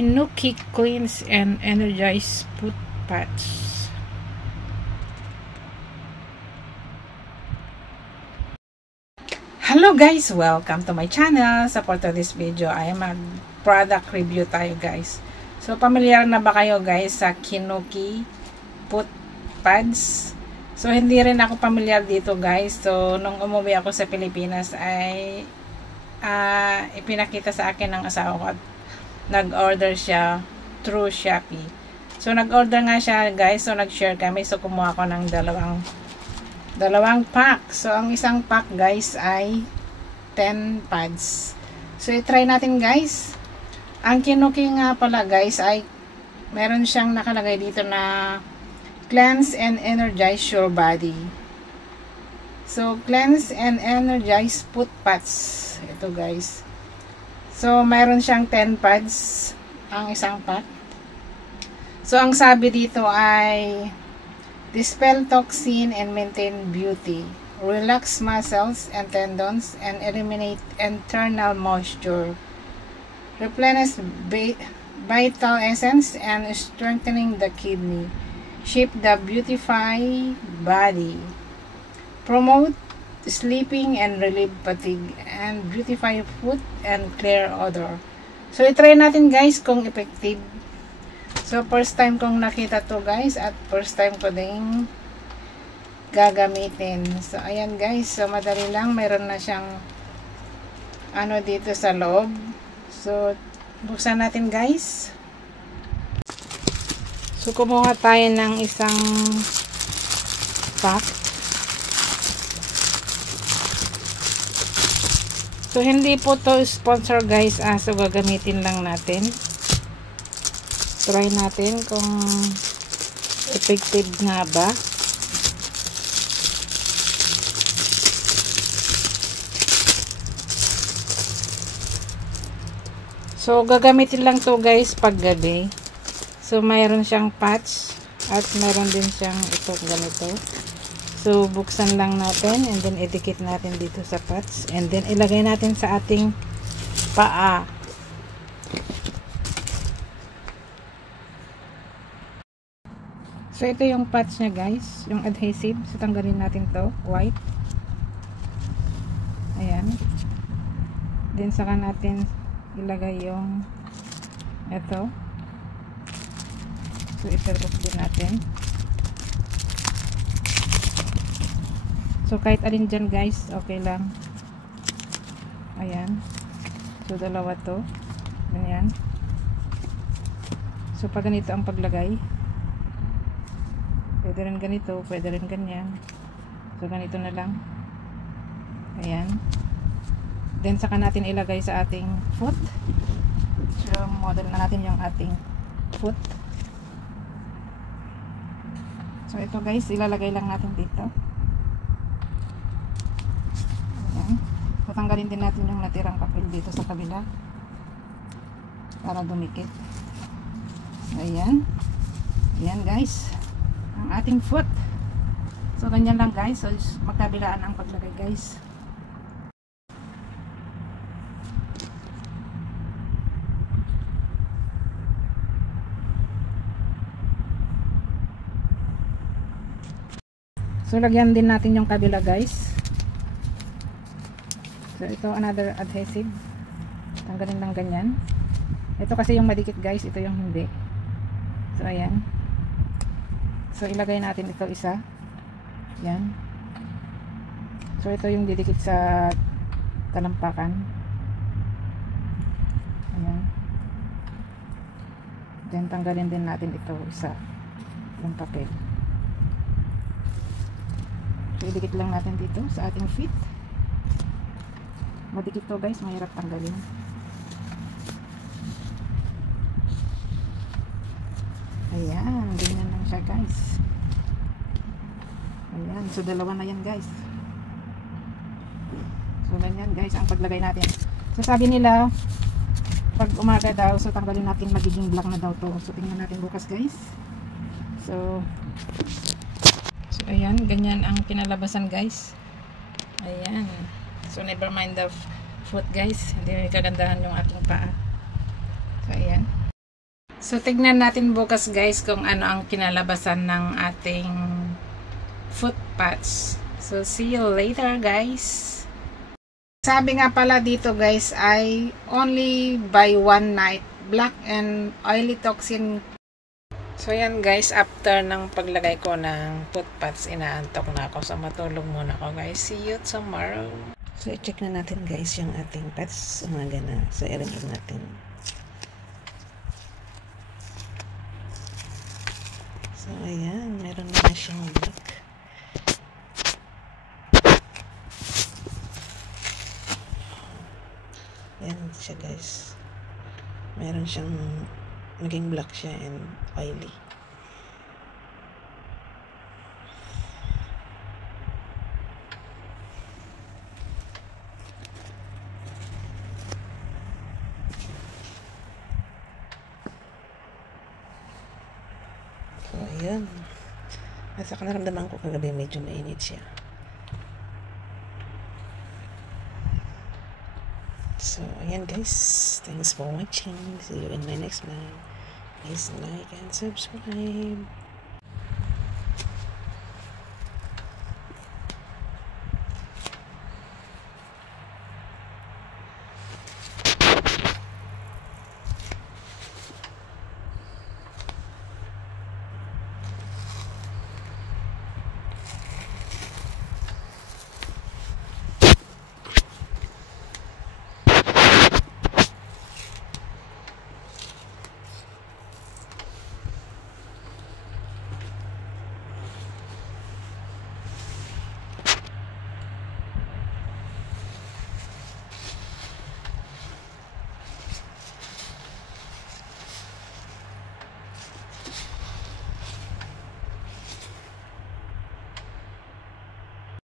Kinuki Cleanse and Energize Foot Patch. Hello guys! Welcome to my channel. So for this video ay mag-product review tayo guys. So familiar na ba kayo guys sa Kinuki Foot Pads? So hindi rin ako familiar dito guys. So nung umuwi ako sa Pilipinas ay ipinakita sa akin ng asawa ko at nag-order siya through Shopee. So nag-order nga siya guys. So nag-share kami. So kumuha ko ng dalawang pack. So, ang isang pack guys ay 10 pads. So, i-try natin guys. Ang Kinuki nga pala guys ay meron siyang nakalagay dito na Cleanse and Energize Your Body. So, Cleanse and Energize Foot Pads. Ito guys. So, meron siyang 10 pads ang isang pack. So, ang sabi dito ay dispel toxin and maintain beauty. Relax muscles and tendons and eliminate internal moisture. Replenish vital essence and strengthening the kidney. Shape the beautify body. Promote sleeping and relieve fatigue. And beautify foot and clear odor. So, itry natin guys kung effective. So, first time kong nakita to guys at first time ko ding gagamitin. So, ayan guys. So, madali lang. Mayroon na siyang ano dito sa loob. So, buksan natin guys. So, kumuha tayo ng isang pack. So, hindi po to sponsor guys. So, gagamitin lang natin. Try natin kung effective nga ba. So, gagamitin lang to guys pag gabi. So, mayroon siyang patch at mayroon din siyang ito ganito. So, buksan lang natin and then idikit natin dito sa patch and then ilagay natin sa ating paa. So, ito yung patch niya guys. Yung adhesive. So, tanggalin natin to. White. Ayan. Then, saka natin ilagay yung ito. So, iserok din natin. So, kahit alin dyan guys, okay lang. Ayan. So, dalawa to. Ganyan. So, pag ganito ang paglagay, pwede rin ganito, pwede rin ganyan. So, ganito na lang. Ayan. Then, saka natin ilagay sa ating foot. So, model na natin yung ating foot. So, ito guys, ilalagay lang natin dito. Ayan. So, tanggalin din natin yung natirang papel dito sa kabila. Para dumikit. Ayan. Ayan guys. Ang ating foot. So, ganyan lang guys. So, magkabilaan ang paglagay guys. So, lagyan din natin yung kabila guys. So, ito another adhesive. Tanggalin lang ganyan. Ito kasi yung madikit guys. Ito yung hindi. So, ayan. So, ilagay natin ito isa. Yan. So, ito yung didikit sa talampakan. Ayan. Then, tanggalin din natin ito isa. Yung papel. So, idikit lang natin dito sa ating feet. Madikit to guys. Mahirap tanggalin. Ayan, ganyan lang siya guys. Ayan, so dalawa na yan guys. So ganyan guys ang paglagay natin. So sabi nila pag umaga daw, so tanggalin natin, magiging black na daw to. So tingnan natin bukas guys. So ayan, ganyan ang kinalabasan guys. Ayan. So never mind the foot guys. Hindi kagandahan yung ating paa. So ayan. So, tignan natin bukas guys kung ano ang kinalabasan ng ating foot patch. So, see you later guys. Sabi nga pala dito guys ay only by one night. Black and oily toxin. So, yan guys. After ng paglagay ko ng foot patch, inaantok na ako. So, matulog muna ako guys. See you tomorrow. So, i-check na natin guys yung ating patch. Umaga na. So, i-remove natin. So, ayan. Meron na siyang black. Ayan siya guys. Meron siyang naging black siya and oily. So, ayan. At saka naramdaman ko kagabi medyo mainit siya. So, ayan guys. Thanks for watching. See you in my next vlog. Please like and subscribe.